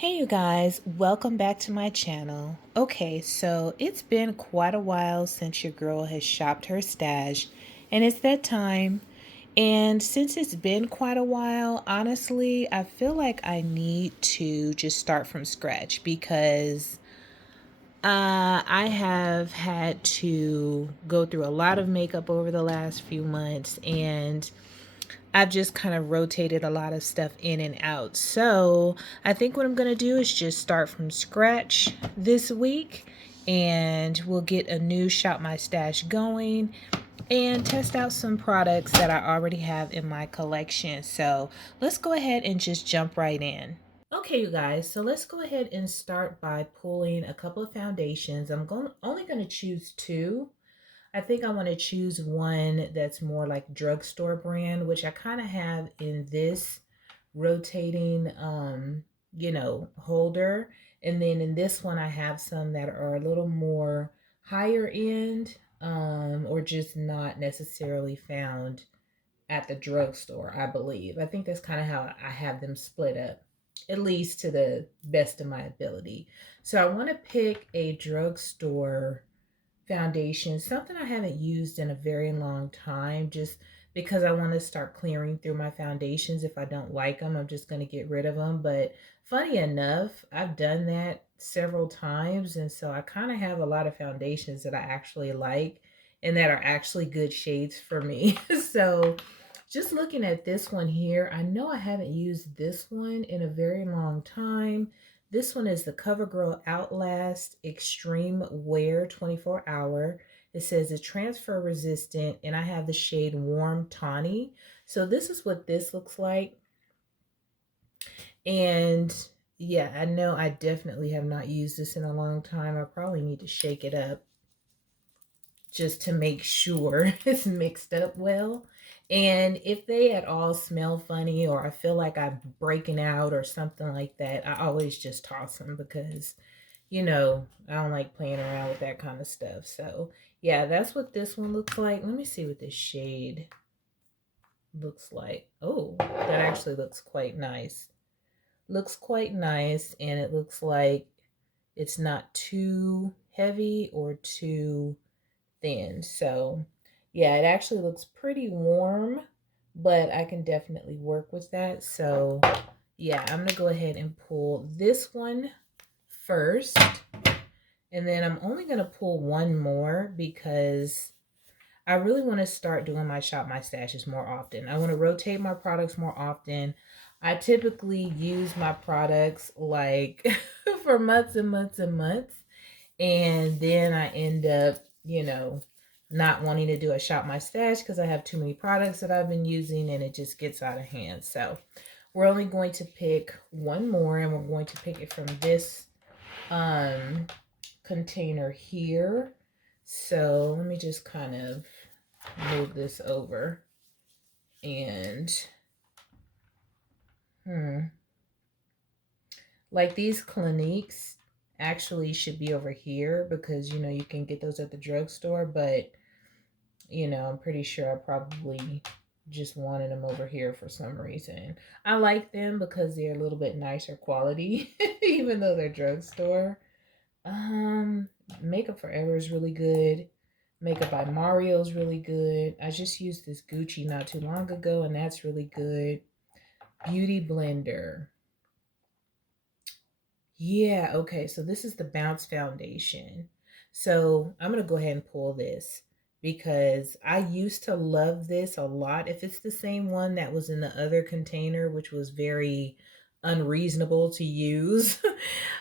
Hey you guys, welcome back to my channel. Okay, so it's been quite a while since your girl has shopped her stash, and it's that time. And since it's been quite a while, honestly, I feel like I need to just start from scratch because I have had to go through a lot of makeup over the last few months, and I've just kind of rotated a lot of stuff in and out. So I think what I'm going to do is just start from scratch this week, and we'll get a new Shop My Stash going and test out some products that I already have in my collection. So let's go ahead and just jump right in. Okay, you guys, so let's go ahead and start by pulling a couple of foundations. Only going to choose two. I think I want to choose one that's more like drugstore brand, which I kind of have in this rotating, holder. And then in this one, I have some that are a little more higher end, or just not necessarily found at the drugstore, I believe. I think that's kind of how I have them split up, at least to the best of my ability. So I want to pick a drugstore foundation, something I haven't used in a very long time, just because I want to start clearing through my foundations. If I don't like them, I'm just going to get rid of them. But funny enough, I've done that several times, and so I kind of have a lot of foundations that I actually like and that are actually good shades for me. So just looking at this one here, I know I haven't used this one in a very long time. This one is the CoverGirl Outlast Extreme Wear 24 Hour. It says it's transfer resistant, and I have the shade Warm Tawny. So this is what this looks like. And yeah, I know I definitely have not used this in a long time. I probably need to shake it up just to make sure it's mixed up well. And if they at all smell funny or I feel like I'm breaking out or something like that, I always just toss them because, I don't like playing around with that kind of stuff. So yeah, that's what this one looks like. Let me see what this shade looks like. Oh, that actually looks quite nice. Looks quite nice, and it looks like it's not too heavy or too thin. So yeah, it actually looks pretty warm, but I can definitely work with that. So yeah, I'm gonna go ahead and pull this one first, and then I'm only gonna pull one more because I really want to start doing my Shop My Stashes more often. I want to rotate my products more often. I typically use my products like for months and months and months, and then I end up, not wanting to do a Shop My Stash because I have too many products that I've been using and it just gets out of hand. So we're only going to pick one more, and we're going to pick it from this container here. So let me just kind of move this over, and like these Cliniques actually should be over here because you can get those at the drugstore, but I'm pretty sure I probably just wanted them over here for some reason. I like them because they're a little bit nicer quality even though they're drugstore. Makeup Forever is really good. Makeup by Mario is really good. I just used this Gucci not too long ago, and that's really good. Beauty Blender. Yeah, okay, so this is the Bounce Foundation. So I'm going to go ahead and pull this because I used to love this a lot. If it's the same one that was in the other container, which was very unreasonable to use,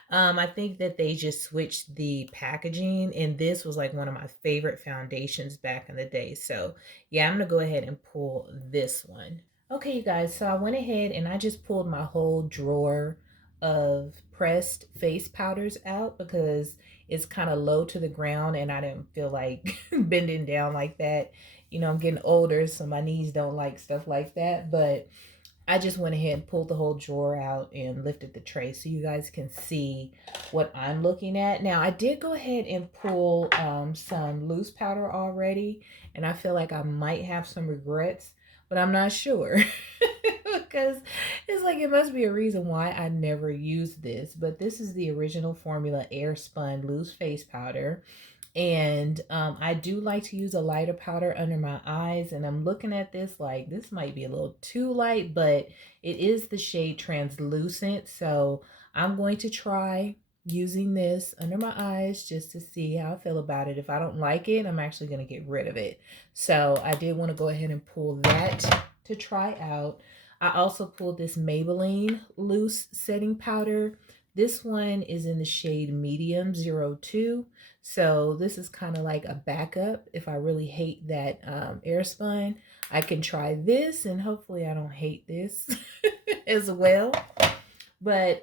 I think that they just switched the packaging, and this was like one of my favorite foundations back in the day. So yeah, I'm going to go ahead and pull this one. Okay, you guys, so I went ahead and I just pulled my whole drawer of pressed face powders out because it's kind of low to the ground and I didn't feel like bending down like that. I'm getting older, so my knees don't like stuff like that. But I just went ahead and pulled the whole drawer out and lifted the tray so you guys can see what I'm looking at. Now, I did go ahead and pull some loose powder already, and I feel like I might have some regrets, but I'm not sure. Because it's like it must be a reason why I never used this. But this is the original formula air spun loose face powder. And I do like to use a lighter powder under my eyes. And I'm looking at this like this might be a little too light, but it is the shade translucent. So I'm going to try using this under my eyes just to see how I feel about it. If I don't like it, I'm actually going to get rid of it. So I did want to go ahead and pull that to try out. I also pulled this Maybelline loose setting powder. This one is in the shade medium 02. So this is kind of like a backup. If I really hate that air spun, I can try this and hopefully I don't hate this as well. But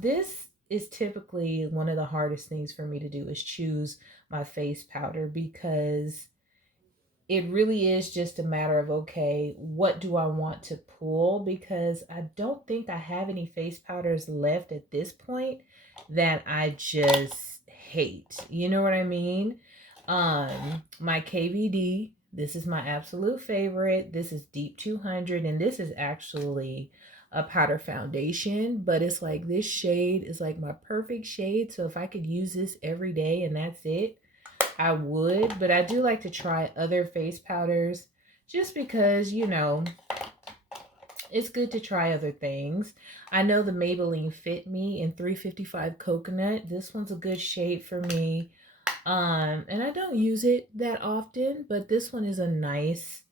this is typically one of the hardest things for me to do is choose my face powder, because it really is just a matter of, okay, what do I want to pull? Because I don't think I have any face powders left at this point that I just hate. You know what I mean? My KVD, this is my absolute favorite. This is Deep 200, and this is actually a powder foundation, but it's like this shade is like my perfect shade. So if I could use this every day and that's it, I would. But I do like to try other face powders just because, you know, it's good to try other things. I know the Maybelline Fit Me in 355 Coconut. This one's a good shade for me. And I don't use it that often, but this one is a nice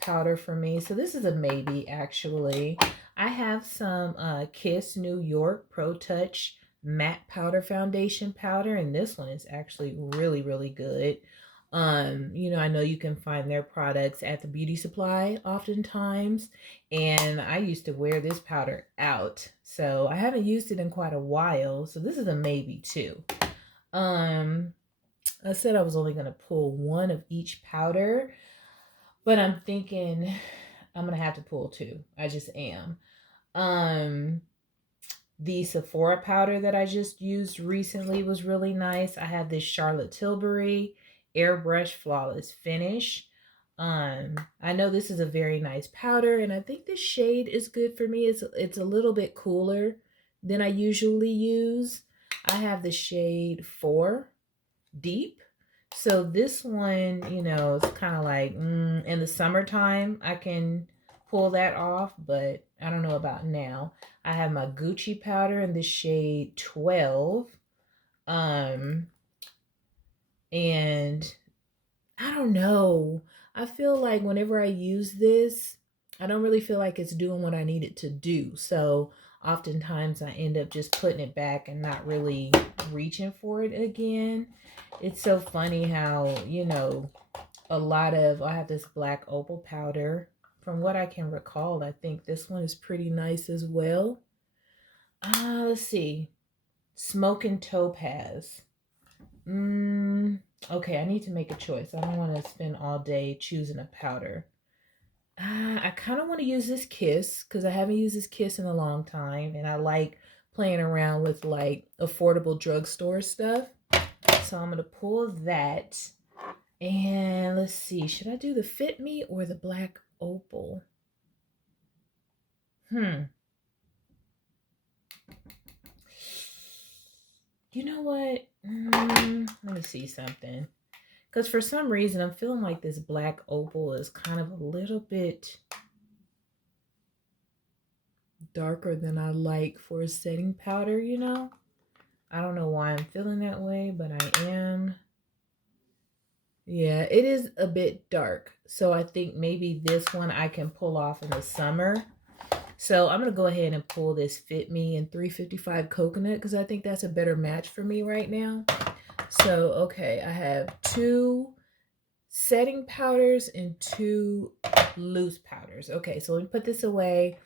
powder for me. So this is a maybe, actually. I have some Kiss New York Pro Touch matte powder foundation powder, and this one is actually really, really good. You know, I know you can find their products at the beauty supply oftentimes, and I used to wear this powder out, so I haven't used it in quite a while. So this is a maybe too. I said I was only going to pull one of each powder, but I'm thinking I'm going to have to pull two. I just am. The Sephora powder that I just used recently was really nice. I have this Charlotte Tilbury Airbrush Flawless Finish. I know this is a very nice powder, and I think this shade is good for me. It's a little bit cooler than I usually use. I have the shade 4 Deep. So this one, you know, it's kind of like in the summertime I can pull that off, but I don't know about now. I have my Gucci powder in the shade 12. And I don't know. I feel like whenever I use this, I don't really feel like it's doing what I need it to do. So oftentimes I end up just putting it back and not really reaching for it again. It's so funny how, you know, I have this black opal powder. From what I can recall, I think this one is pretty nice as well. Let's see. Smoke and Topaz. Okay, I need to make a choice. I don't want to spend all day choosing a powder. I kind of want to use this Kiss because I haven't used this Kiss in a long time, and I like playing around with like affordable drugstore stuff. So I'm going to pull that. And let's see, should I do the Fit Me or the black opal? You know what? Let me see something. Because for some reason, I'm feeling like this black opal is kind of a little bit darker than I like for a setting powder, you know? I don't know why I'm feeling that way, but I am. Yeah, it is a bit dark. So I think maybe this one I can pull off in the summer. So I'm going to go ahead and pull this Fit Me in 355 Coconut because I think that's a better match for me right now. So, okay, I have 2 setting powders and 2 loose powders. Okay, so let me put this away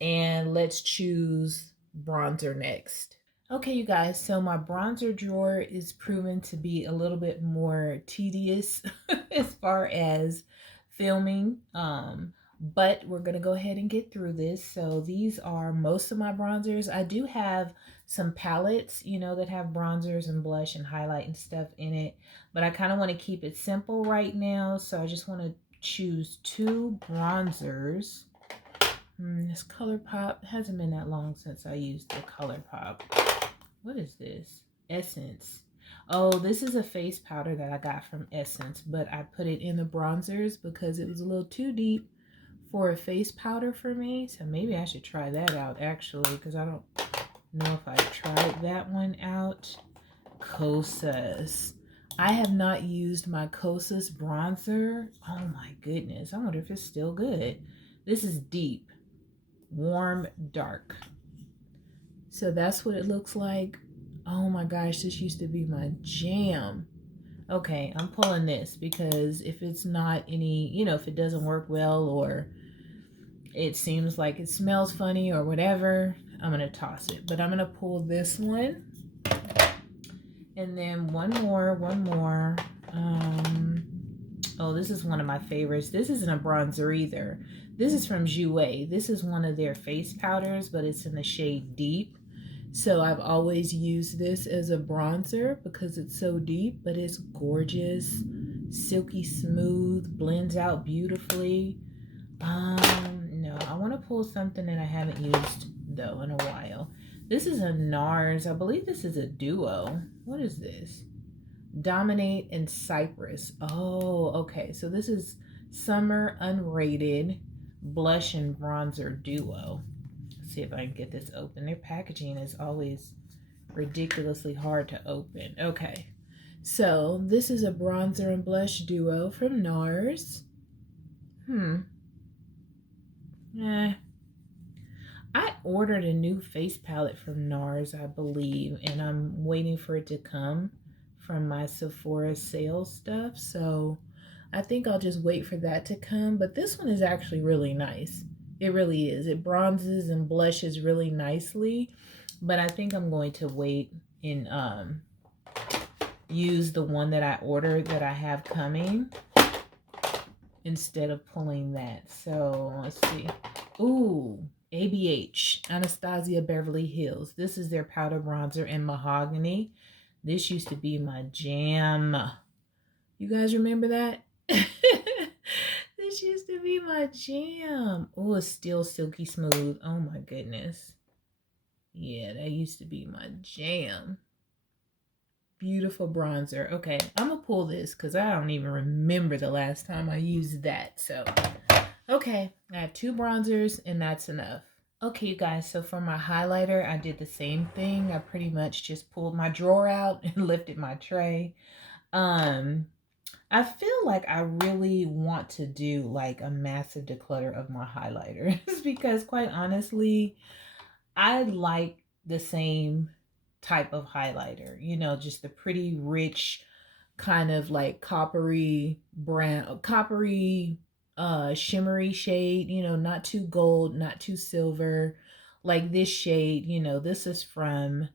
and let's choose bronzer next. Okay, you guys, so my bronzer drawer is proven to be a little bit more tedious as far as filming, but we're going to go ahead and get through this. So these are most of my bronzers. I do have some palettes, you know, that have bronzers and blush and highlight and stuff in it, but I kind of want to keep it simple right now, so I just want to choose 2 bronzers. This ColourPop hasn't been that long since I used the ColourPop. What is this? Essence. Oh, this is a face powder that I got from Essence, but I put it in the bronzers because it was a little too deep for a face powder for me. So maybe I should try that out actually, because I don't know if I tried that one out. Kosas. I have not used my Kosas bronzer. Oh my goodness. I wonder if it's still good. This is deep, warm, dark. So that's what it looks like. Oh my gosh, this used to be my jam. Okay, I'm pulling this because if it's not any, you know, if it doesn't work well or it seems like it smells funny or whatever, I'm going to toss it. But I'm going to pull this one. And then one more. Oh, this is one of my favorites. This isn't a bronzer either. This is from Jouer. This is one of their face powders, but it's in the shade Deep. So I've always used this as a bronzer because it's so deep, but it's gorgeous, silky smooth, blends out beautifully. No, I want to pull something that I haven't used though in a while. This is a NARS. I believe this is a duo. What is this? Dominate and Cypress. Oh, okay. So this is Summer Unrated Blush and Bronzer Duo. See if I can get this open. Their packaging is always ridiculously hard to open. Okay, so this is a bronzer and blush duo from NARS. I ordered a new face palette from NARS, I believe, and I'm waiting for it to come from my Sephora sales stuff. So I think I'll just wait for that to come. But this one is actually really nice. It really is. It bronzes and blushes really nicely, but I think I'm going to wait and use the one that I ordered that I have coming instead of pulling that. So let's see. Ooh, ABH, Anastasia Beverly Hills. This is their powder bronzer in Mahogany. This used to be my jam. You guys remember that? This used to be my jam. Oh, it's still silky smooth. Oh my goodness. Yeah, that used to be my jam. Beautiful bronzer. Okay, I'm gonna pull this because I don't even remember the last time I used that. So, okay, I have 2 bronzers and that's enough. Okay, you guys, so for my highlighter, I did the same thing. I pretty much just pulled my drawer out and lifted my tray. I feel like I really want to do like a massive declutter of my highlighters because quite honestly, I like the same type of highlighter, you know, just the pretty rich kind of like coppery brown, coppery shimmery shade, you know, not too gold, not too silver. Like this shade, you know, this is from,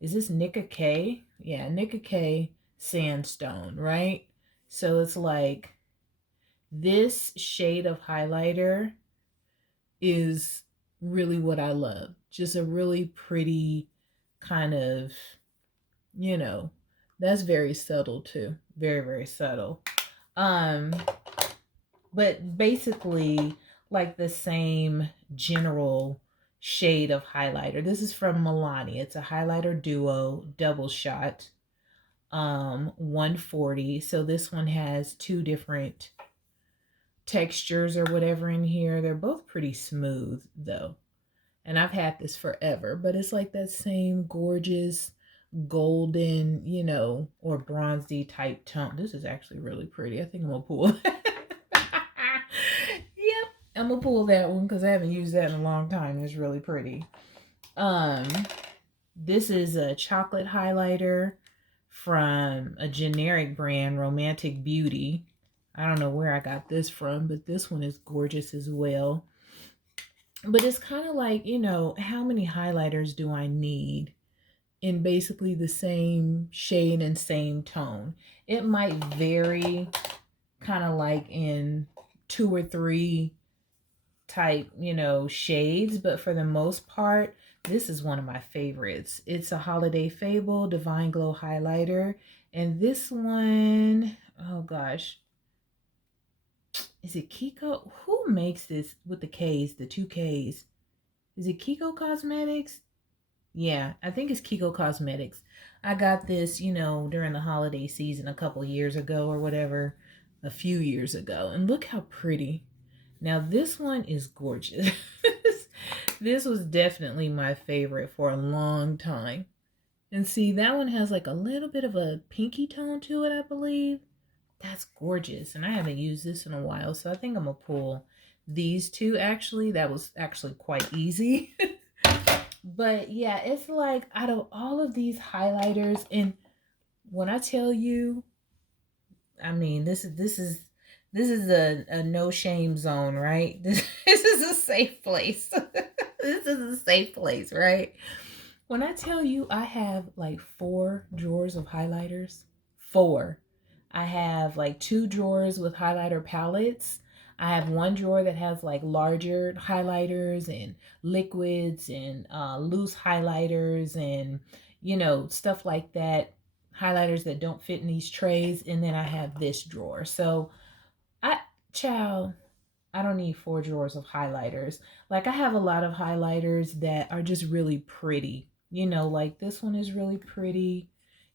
is this Nicka K? Yeah, Nicka K Sandstone, right? So it's like this shade of highlighter is really what I love. Just a really pretty kind of, you know, that's very subtle too. Very, very subtle. But basically like the same general shade of highlighter. This is from Milani. It's a highlighter duo double shot. 140. So this one has 2 different textures or whatever in here. They're both pretty smooth though. And I've had this forever, but it's like that same gorgeous golden, you know, or bronzy type tone. This is actually really pretty. I think I'm gonna pull Yep, I'm gonna pull that one because I haven't used that in a long time. It's really pretty. This is a chocolate highlighter from a generic brand, Romantic Beauty. I don't know where I got this from, but this one is gorgeous as well. But it's kind of like, you know, how many highlighters do I need in basically the same shade and same tone? It might vary kind of like in 2 or 3 type, you know, shades, but for the most part, this is one of my favorites. It's a Holiday Fable Divine Glow highlighter, and this one, oh gosh, Is it Kiko? Who makes this with the K's, the two K's? Is it Kiko Cosmetics? Yeah, I think it's Kiko Cosmetics. I got this, during the holiday season a couple years ago or whatever, a few years ago. And look how pretty. Now, this one is gorgeous. This was definitely my favorite for a long time. And see, that one has like a little bit of a pinky tone to it, I believe. That's gorgeous. And I haven't used this in a while, so I think I'm going to pull these two actually. That was actually quite easy. But yeah, it's like out of all of these highlighters, and when I tell you, I mean, this is a no shame zone, right? This is a safe place. This is a safe place, right? When I tell you I have like 4 drawers of highlighters, 4. I have like 2 drawers with highlighter palettes. I have 1 drawer that has like larger highlighters and liquids and loose highlighters and, stuff like that. Highlighters that don't fit in these trays. And then I have this drawer. So I, child, I don't need 4 drawers of highlighters. Like I have a lot of highlighters that are just really pretty. Like this one is really pretty,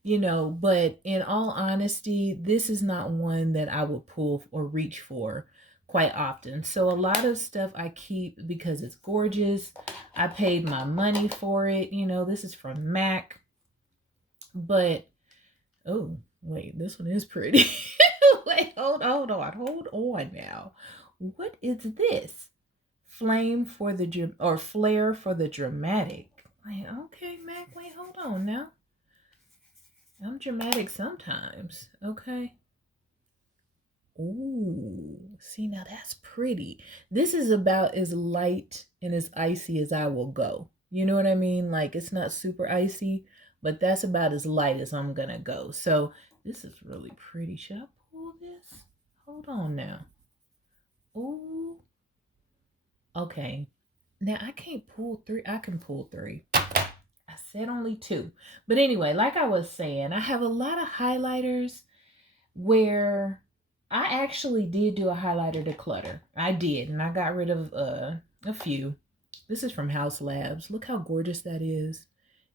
but in all honesty, this is not one that I would pull or reach for quite often. So a lot of stuff I keep because it's gorgeous. I paid my money for it. This is from MAC. But, oh, wait, this one is pretty. Wait, hold on now. What is this? Flame for the or flare for the dramatic. Like, okay, Mac, wait, hold on now. I'm dramatic sometimes. Okay. Ooh, see, now that's pretty. This is about as light and as icy as I will go. You know what I mean? Like, it's not super icy, but that's about as light as I'm gonna go. So this is really pretty. Should I pull this? Hold on now. Ooh. Okay. Now I can't pull 3. I can pull 3. I said only 2. But anyway, like I was saying, I have a lot of highlighters where I actually did do a highlighter declutter. I did, and I got rid of a few. This is from House Labs. Look how gorgeous that is.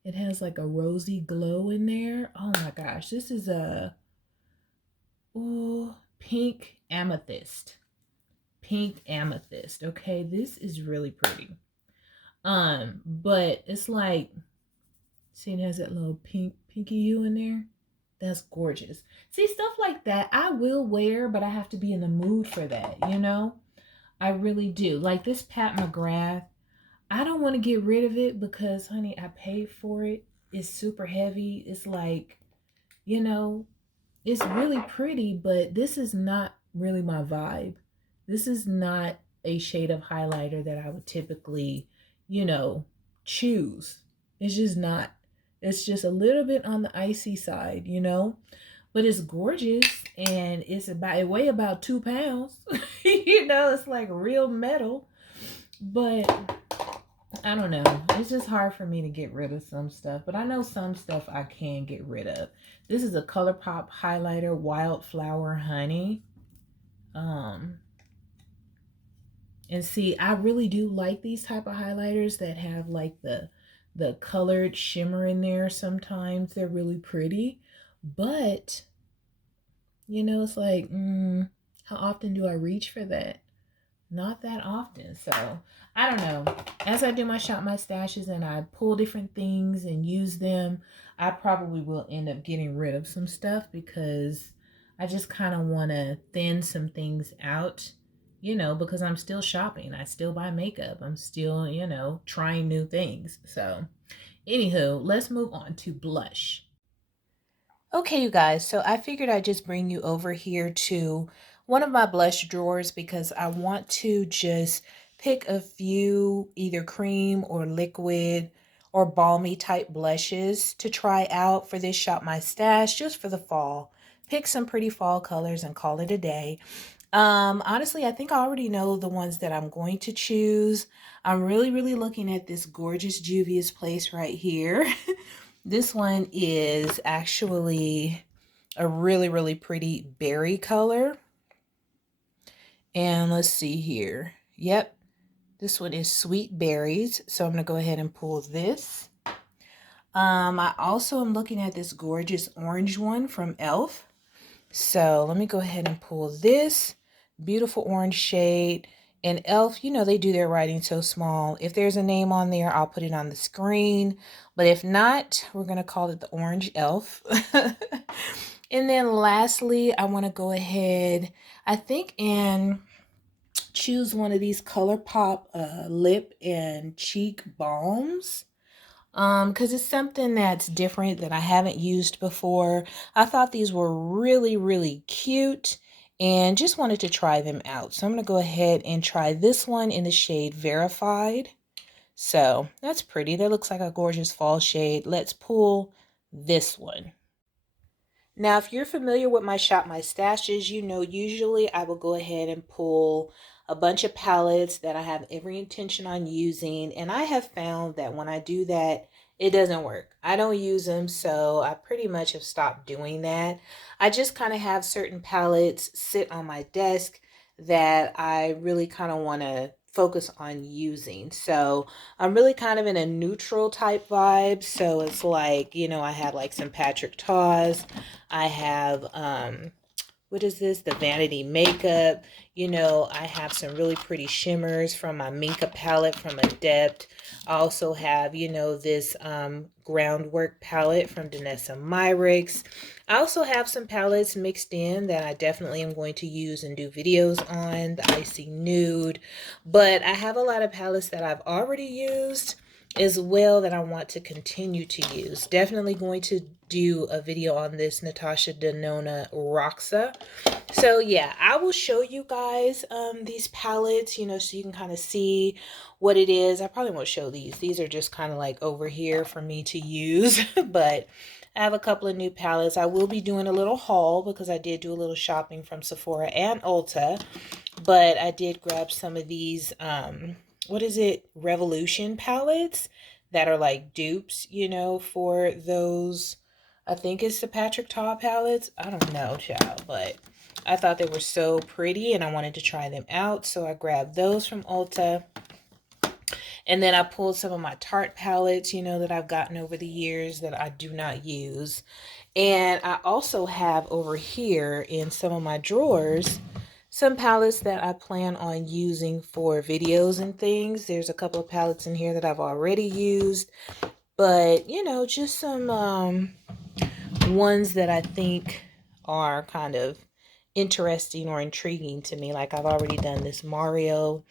It has like a rosy glow in there. Oh my gosh, this is a pink amethyst. Pink amethyst. Okay, this is really pretty. But it's like, see, it has that little pinky hue in there. That's gorgeous. See, stuff like that I will wear, but I have to be in the mood for that, I really do. Like this Pat McGrath, I don't want to get rid of it because, honey, I paid for it. It's super heavy. It's like, it's really pretty, but this is not really my vibe. This is not a shade of highlighter that I would typically, choose. It's just not. It's just a little bit on the icy side, but it's gorgeous, and it weigh about 2 pounds. It's like real metal, but I don't know. It's just hard for me to get rid of some stuff, but I know some stuff I can get rid of. This is a ColourPop highlighter, Wildflower Honey. And see, I really do like these type of highlighters that have like the colored shimmer in there. Sometimes they're really pretty, but it's like, how often do I reach for that? Not that often. So I don't know. As I do my shop my stashes and I pull different things and use them, I probably will end up getting rid of some stuff because I just kind of want to thin some things out, because I'm still shopping. I still buy makeup. I'm still, trying new things. So anywho, let's move on to blush. Okay, you guys, so I figured I'd just bring you over here to one of my blush drawers because I want to just pick a few either cream or liquid or balmy type blushes to try out for this Shop My Stash just for the fall. Pick some pretty fall colors and call it a day. Honestly, I think I already know the ones that I'm going to choose. I'm really, really looking at this gorgeous Juvia's Place right here. This one is actually a really, really pretty berry color. And let's see here. Yep, this one is Sweet Berries. So I'm going to go ahead and pull this. I also am looking at this gorgeous orange one from e.l.f. So let me go ahead and pull this beautiful orange shade. And e.l.f., you know, they do their writing so small. If there's a name on there, I'll put it on the screen. But if not, we're going to call it the orange e.l.f. And then lastly, I want to go ahead, I think, and choose one of these ColourPop lip and cheek balms. Because it's something that's different that I haven't used before. I thought these were really, really cute and just wanted to try them out. So I'm going to go ahead and try this one in the shade Verified. So that's pretty. That looks like a gorgeous fall shade. Let's pull this one. Now, if you're familiar with my Shop My Stashes, you know usually I will go ahead and pull a bunch of palettes that I have every intention on using. And I have found that when I do that, it doesn't work. I don't use them, so I pretty much have stopped doing that. I just kind of have certain palettes sit on my desk that I really kind of want to focus on using. So I'm really kind of in a neutral type vibe. So it's like, you know, I have like some Patrick Ta's. I have, what is this? The Vanity Makeup. You know, I have some really pretty shimmers from my Minka palette from Adept. I also have, you know, this Groundwork palette from Danessa Myricks. I also have some palettes mixed in that I definitely am going to use and do videos on. The Icy Nude. But I have a lot of palettes that I've already used as well that I want to continue to use. Definitely going to do a video on this Natasha Denona Roxa. So yeah, I will show you guys these palettes, you know, so you can kind of see what it is. I probably won't show these. These are just kind of like over here for me to use, but I have a couple of new palettes. I will be doing a little haul because I did do a little shopping from Sephora and Ulta, but I did grab some of these what is it, Revolution palettes that are like dupes, you know, for those, I think it's the Patrick Ta palettes. I don't know, child, but I thought they were so pretty and I wanted to try them out. So I grabbed those from Ulta. And then I pulled some of my Tarte palettes, you know, that I've gotten over the years that I do not use. And I also have over here in some of my drawers some palettes that I plan on using for videos and things. There's a couple of palettes in here that I've already used, but you know, just some ones that I think are kind of interesting or intriguing to me. Like I've already done this Mario,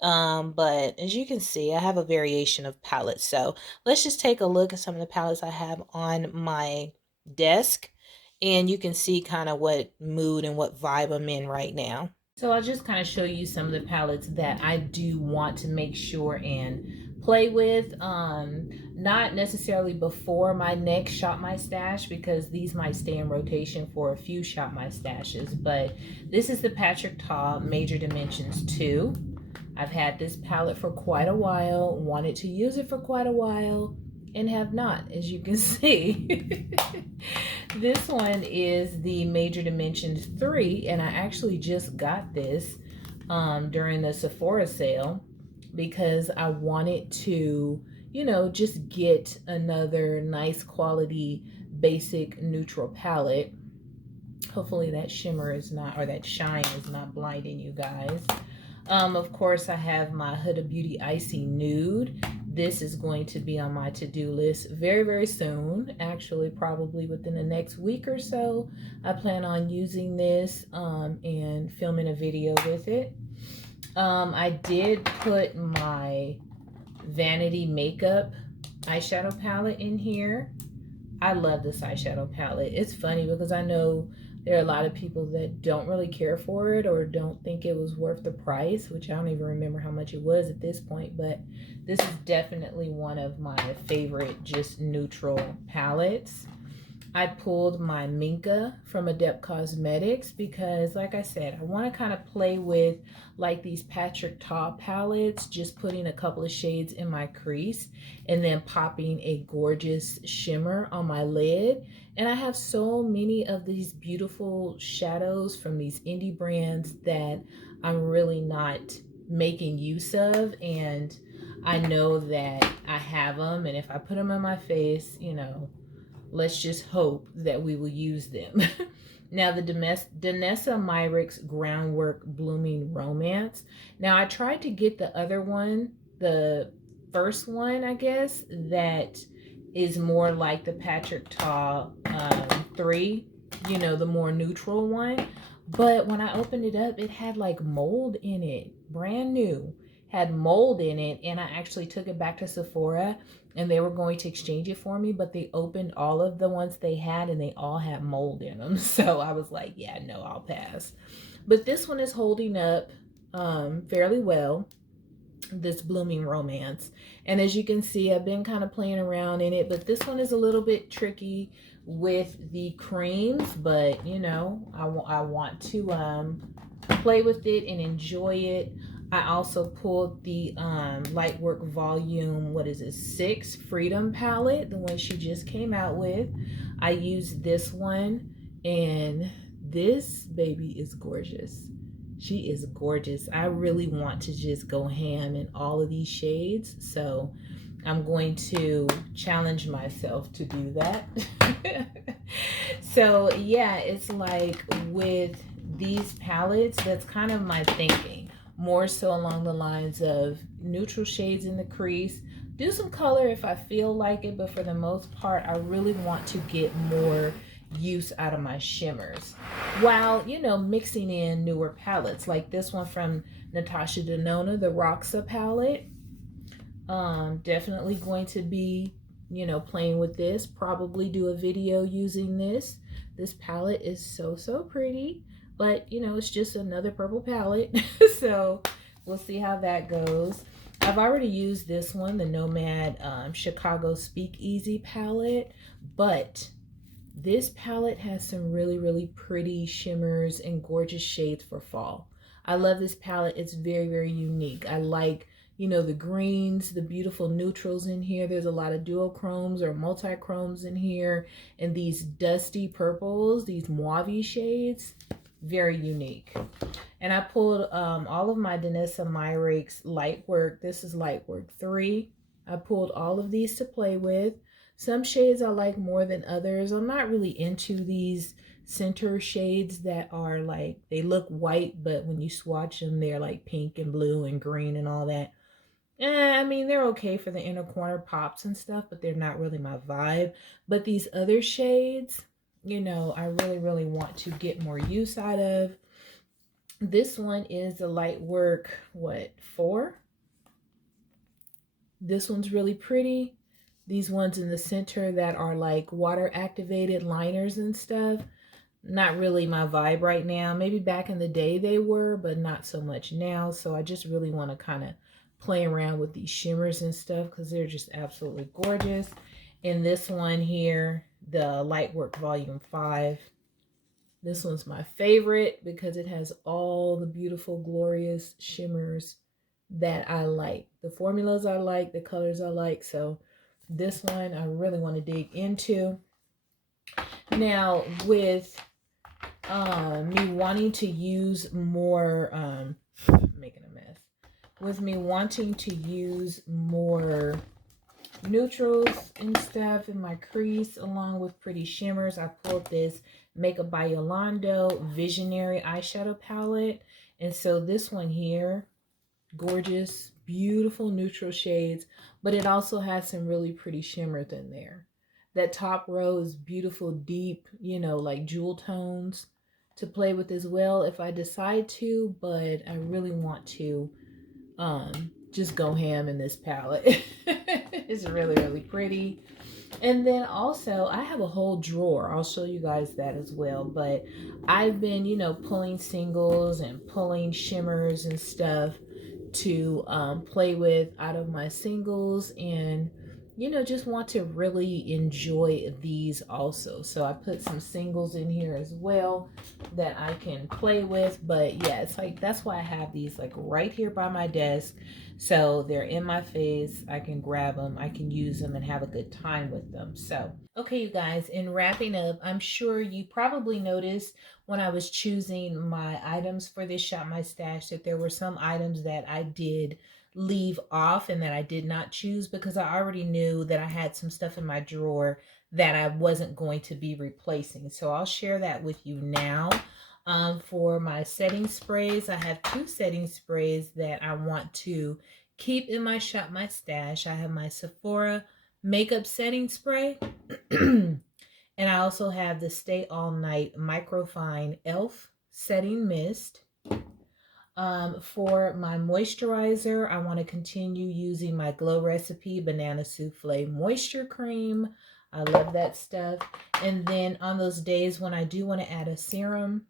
but as you can see, I have a variation of palettes. So let's just take a look at some of the palettes I have on my desk. And you can see kind of what mood and what vibe I'm in right now. So I'll just kind of show you some of the palettes that I do want to make sure and play with. Not necessarily before my next Shop My Stash because these might stay in rotation for a few Shop My Stashes. But this is the Patrick Ta Major Dimensions 2. I've had this palette for quite a while, wanted to use it for quite a while, and have not, as you can see. This one is the Major Dimensions 3, and I actually just got this during the Sephora sale because I wanted to, you know, just get another nice quality basic neutral palette. Hopefully that shimmer is not, or that shine is not blinding you guys. Of course, I have my Huda Beauty Icy Nude. This is going to be on my to-do list very, very soon. Actually, probably within the next week or so. I plan on using this and filming a video with it. I did put my Vanity Makeup eyeshadow palette in here. I love this eyeshadow palette. It's funny because I know there are a lot of people that don't really care for it or don't think it was worth the price, which I don't even remember how much it was at this point, but this is definitely one of my favorite just neutral palettes. I pulled my Minka from Adept Cosmetics because, like I said, I want to kind of play with like these Patrick Ta palettes, just putting a couple of shades in my crease and then popping a gorgeous shimmer on my lid. And I have so many of these beautiful shadows from these indie brands that I'm really not making use of, and I know that I have them, and if I put them on my face, you know, let's just hope that we will use them. Now, the Danessa Myricks Groundwork Blooming Romance. Now, I tried to get the other one, the first one, I guess, that is more like the Patrick Ta 3, you know, the more neutral one. But when I opened it up, it had like mold in it, brand new, had mold in it. And I actually took it back to Sephora and they were going to exchange it for me, but they opened all of the ones they had and they all had mold in them. So I was like, yeah, no, I'll pass. But this one is holding up fairly well, this Blooming Romance. And as you can see, I've been kind of playing around in it, but this one is a little bit tricky with the creams, but you know, I want to play with it and enjoy it. I also pulled the Lightwork Volume, what is it, 6 Freedom palette, the one she just came out with. I used this one, and this baby is gorgeous. She is gorgeous. I really want to just go ham in all of these shades, so I'm going to challenge myself to do that. So yeah, it's like with these palettes, that's kind of my thinking. More so along the lines of neutral shades in the crease. Do some color if I feel like it, but for the most part, I really want to get more use out of my shimmers, while, you know, mixing in newer palettes like this one from Natasha Denona, the Roxa palette. Definitely going to be, you know, playing with this, probably do a video using this. This palette is so pretty, but you know, it's just another purple palette. So we'll see how that goes. I've already used this one, the Nomad Chicago Speakeasy palette, but this palette has some really pretty shimmers and gorgeous shades for fall. I love this palette. It's very unique. I like, you know, the greens, the beautiful neutrals in here. There's a lot of duochromes or multi-chromes in here, and these dusty purples, these mauve shades, very unique. And I pulled all of my Danessa Myricks Lightwork. This is Lightwork 3. I pulled all of these to play with. Some shades I like more than others. I'm not really into these center shades that are like, they look white, but when you swatch them, they're like pink and blue and green and all that. I mean, they're okay for the inner corner pops and stuff, but they're not really my vibe. But these other shades, you know, I really want to get more use out of. This one is the Lightwork, what, 4? This one's really pretty. These ones in the center that are like water activated liners and stuff, not really my vibe right now. Maybe back in the day they were, but not so much now. So I just really want to kind of play around with these shimmers and stuff because they're just absolutely gorgeous. And this one here, the Lightwork Volume 5. This one's my favorite because it has all the beautiful, glorious shimmers that I like. The formulas I like, the colors I like. So this one I really want to dig into. Now with me wanting to use more, making a mess. With me wanting to use more neutrals and stuff in my crease along with pretty shimmers, I pulled this Makeup by Yolando Visionary eyeshadow palette. And so this one here, gorgeous, beautiful neutral shades, but it also has some really pretty shimmers in there. That top row is beautiful, deep, you know, like jewel tones to play with as well if I decide to, but I really want to just go ham in this palette. It's really pretty. And then also I have a whole drawer. I'll show you guys that as well. But I've been, you know, pulling singles and pulling shimmers and stuff to play with out of my singles. And you know, just want to really enjoy these also. So I put some singles in here as well that I can play with. But yeah, it's like, that's why I have these like right here by my desk. So they're in my face. I can grab them, I can use them and have a good time with them. So, okay, you guys, in wrapping up, I'm sure you probably noticed when I was choosing my items for this Shop My Stash that there were some items that I did leave off and that I did not choose because I already knew that I had some stuff in my drawer that I wasn't going to be replacing. So I'll share that with you now. For my setting sprays, I have two setting sprays that I want to keep in my Shop My Stash. I have my Sephora makeup setting spray. And I also have the Stay All Night Microfine Elf Setting Mist. For my moisturizer, I want to continue using my Glow Recipe Banana Souffle Moisture Cream. I love that stuff. And then on those days when I do want to add a serum,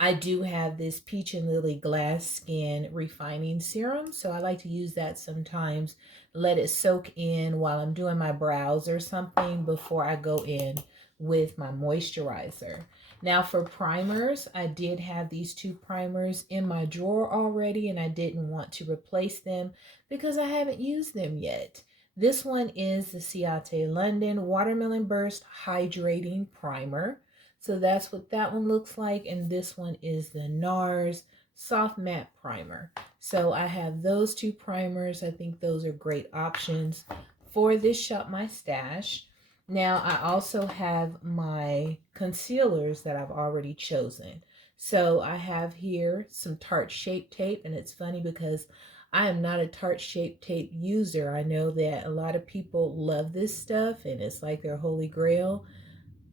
I do have this Peach and Lily Glass Skin Refining Serum. So I like to use that sometimes, let it soak in while I'm doing my brows or something before I go in with my moisturizer. Now for primers, I did have these two primers in my drawer already and I didn't want to replace them because I haven't used them yet. This one is the Ciate London Watermelon Burst Hydrating Primer. So that's what that one looks like. And this one is the NARS Soft Matte Primer. So I have those two primers. I think those are great options for this Shop My Stash. Now I also have my concealers that I've already chosen. So I have here some Tarte Shape Tape, and it's funny because I am not a Tarte Shape Tape user. I know that a lot of people love this stuff and it's like their holy grail.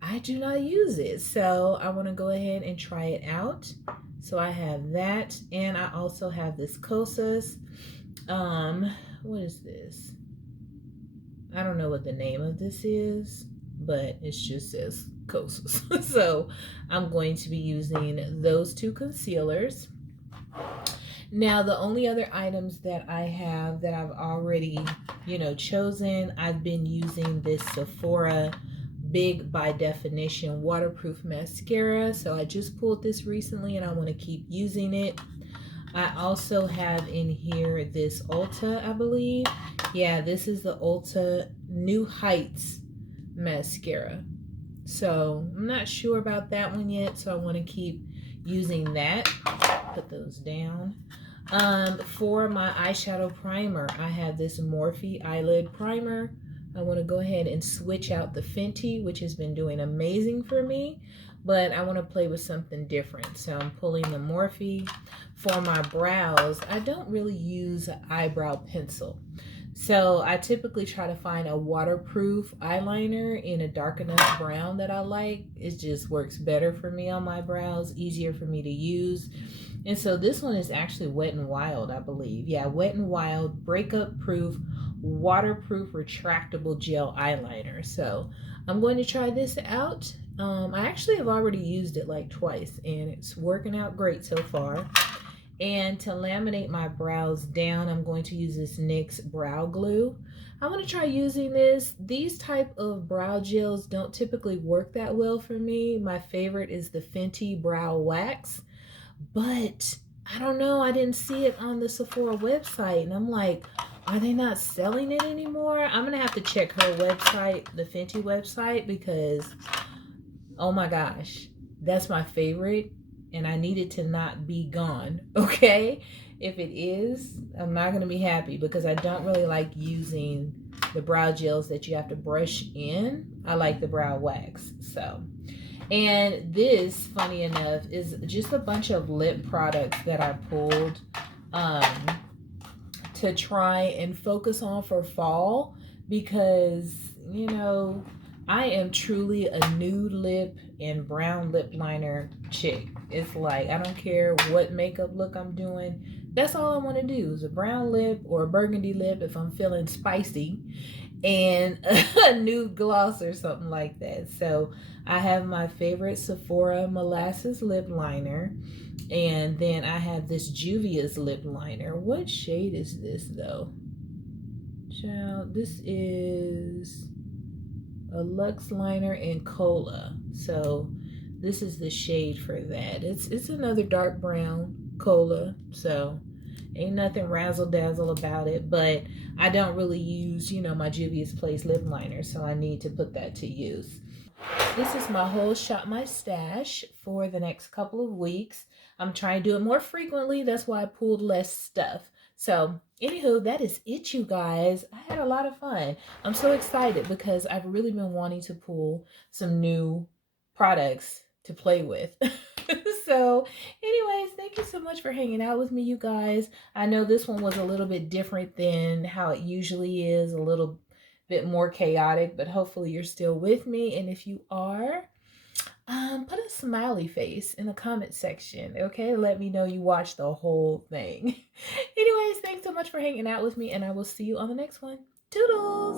I do not use it, so I want to go ahead and try it out. So I have that, and I also have this Kosas. What is this? I don't know what the name of this is, but it just says Kosas. So I'm going to be using those two concealers. Now, the only other items that I have that I've already, you know, chosen, I've been using this Sephora Big by Definition waterproof mascara. So I just pulled this recently and I want to keep using it. I also have in here this Ulta, I believe. Yeah, this is the Ulta New Heights mascara. So I'm not sure about that one yet, so I want to keep using that. Put those down. For my eyeshadow primer, I have this Morphe eyelid primer. I want to go ahead and switch out the Fenty, which has been doing amazing for me, but I want to play with something different. So I'm pulling the Morphe. For my brows, I don't really use an eyebrow pencil. So I typically try to find a waterproof eyeliner in a dark enough brown that I like. It just works better for me on my brows, easier for me to use. And so this one is actually Wet n Wild, I believe. Yeah, Wet n Wild Breakup Proof Waterproof Retractable Gel Eyeliner. So I'm going to try this out. I actually have already used it like twice and it's working out great so far. And to laminate my brows down, I'm going to use this NYX Brow Glue. I want to try using this. These type of brow gels don't typically work that well for me. My favorite is the Fenty Brow Wax. But I don't know, I didn't see it on the Sephora website. And I'm like, are they not selling it anymore? I'm going to have to check her website, the Fenty website, because, oh my gosh, that's my favorite. And I need it to not be gone, okay? If it is, I'm not going to be happy because I don't really like using the brow gels that you have to brush in. I like the brow wax, so. And this, funny enough, is just a bunch of lip products that I pulled to try and focus on for fall because, you know, I am truly a nude lip and brown lip liner chick. It's like, I don't care what makeup look I'm doing. That's all I want to do is a brown lip or a burgundy lip if I'm feeling spicy, and a nude gloss or something like that. So I have my favorite Sephora Molasses lip liner. And then I have this Juvia's lip liner. What shade is this though? Child, this is a Luxe liner in Cola. So this is the shade for that. It's another dark brown Cola. So ain't nothing razzle dazzle about it, but I don't really use, my Juvia's Place lip liner, so I need to put that to use. This is my whole Shop My Stash for the next couple of weeks. I'm trying to do it more frequently. That's why I pulled less stuff. So, anywho, that is it, you guys. I had a lot of fun. I'm so excited because I've really been wanting to pull some new products to play with. So, anyways, thank you so much for hanging out with me, you guys. I know this one was a little bit different than how it usually is, a little bit more chaotic, but hopefully you're still with me. And if you are, put a smiley face in the comment section, okay? Let me know you watched the whole thing. Anyways, thanks so much for hanging out with me, and I will see you on the next one. Toodles!